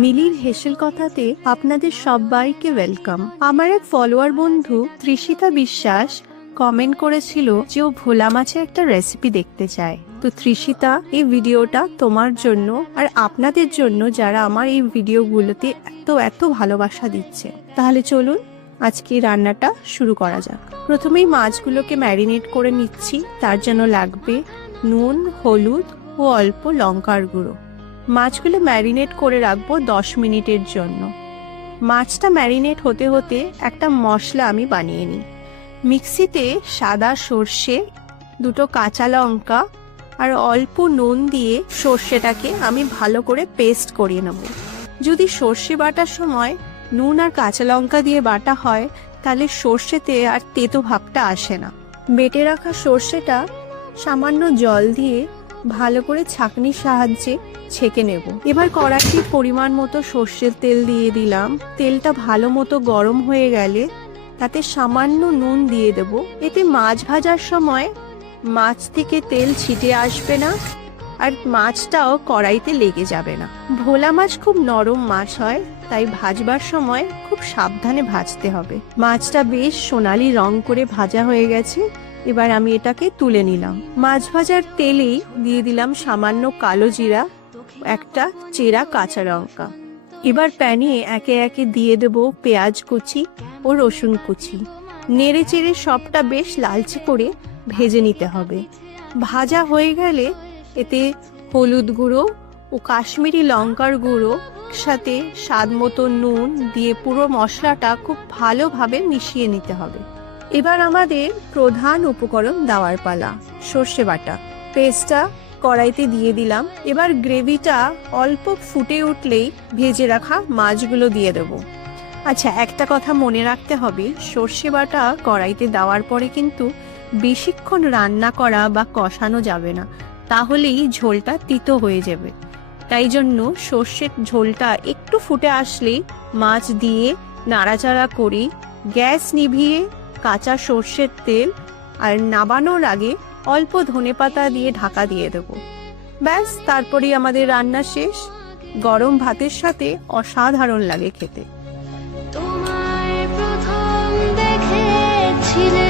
মিলির হেসেল কথাতে আপনাদের সবাইকে ওয়েলকাম। আমার এক ফলোয়ার বন্ধু তৃষিতা বিশ্বাস কমেন্ট করেছিল যে ও ভোলা মাছের একটা রেসিপি দেখতে চায়। তো তৃষিতা, এই ভিডিওটা তোমার জন্য আর আপনাদের জন্য যারা আমার এই ভিডিওগুলোতে এত ভালোবাসা দিচ্ছে। তাহলে চলুন আজকে রান্নাটা শুরু করা যাক। প্রথমেই মাছগুলোকে ম্যারিনেট করে নিচ্ছি। তার জন্য লাগবে নুন, হলুদ ও অল্প লঙ্কার গুঁড়ো। মাছগুলো ম্যারিনেট করে রাখবো 10 মিনিটের জন্য। মাছটা ম্যারিনেট হতে হতে একটা মশলা আমি বানিয়ে নিই। মিক্সিতে সাদা সর্ষে, 2 কাঁচা লঙ্কা আর অল্প নুন দিয়ে সর্ষেটাকে আমি ভালো করে পেস্ট করিয়ে নেব। যদি সর্ষে বাটার সময় নুন আর কাঁচা লঙ্কা দিয়ে বাটা হয় তাহলে সর্ষেতে আর তেতো ভাবটা আসে না। বেটে রাখা সর্ষেটা সামান্য জল দিয়ে ভালো করে ছাঁকনির সাহায্যে ছেঁকে নেব। এবার কড়াইতে পরিমাণ মতো সর্ষের তেল দিয়ে দিলাম। তেলটা ভালো মতো গরম হয়ে গেলে তাতে সামান্য নুন দিয়ে দেব। এতে মাছ ভাজার সময় মাছ থেকে তেল ছিটে আসবে না আর মাছটাও কড়াইতে লেগে যাবে না। ভোলা মাছ খুব নরম মাছ হয়, তাই ভাজবার সময় খুব সাবধানে ভাজতে হবে। মাছটা বেশ সোনালি রং করে ভাজা হয়ে গেছে। এবার আমি এটাকে তুলে নিলাম। মাছ ভাজার তেলেই দিয়ে দিলাম সামান্য কালো জিরা, একটা চেরা কাঁচা লঙ্কা। এবার প্যানে একে একে দিয়ে দেব পেঁয়াজ কুচি ও রসুন কুচি। নেড়ে চেড়ে সবটা বেশ লালচে করে ভেজে নিতে হবে। ভাজা হয়ে গেলে এতে হলুদ গুঁড়ো ও কাশ্মীরি লঙ্কার গুঁড়ো সাথে স্বাদ মতো নুন দিয়ে পুরো মশলাটা খুব ভালোভাবে মিশিয়ে নিতে হবে। এবার আমাদের প্রধান উপকরণ দেওয়ার পালা, সর্ষে বাটা। পেস্টটা কড়াইতে দিয়ে দিলাম। এবার গ্রেভিটা অল্প ফুটে উঠলেই ভেজে রাখা মাছগুলো দিয়ে দেবো। আচ্ছা, একটা কথা মনে রাখতে হবে, সর্ষে বাটা কড়াইতে দেওয়ার পরে কিন্তু বেশিক্ষণ রান্না করা বা কষানো যাবে না, তাহলেই ঝোলটা তিতো হয়ে যাবে। তাই জন্য সর্ষের ঝোলটা একটু ফুটে আসলেই মাছ দিয়ে নাড়াচাড়া করি। গ্যাস নিভিয়ে কাঁচা সর্ষের তেল আর নাবানোর আগে অল্প ধনেপাতা দিয়ে ঢাকা দিয়ে দেবো। ব্যাস, তারপরেই আমাদের রান্না শেষ। গরম ভাতের সাথে অসাধারণ লাগে খেতে। তোমায় প্রথম দেখেছিলে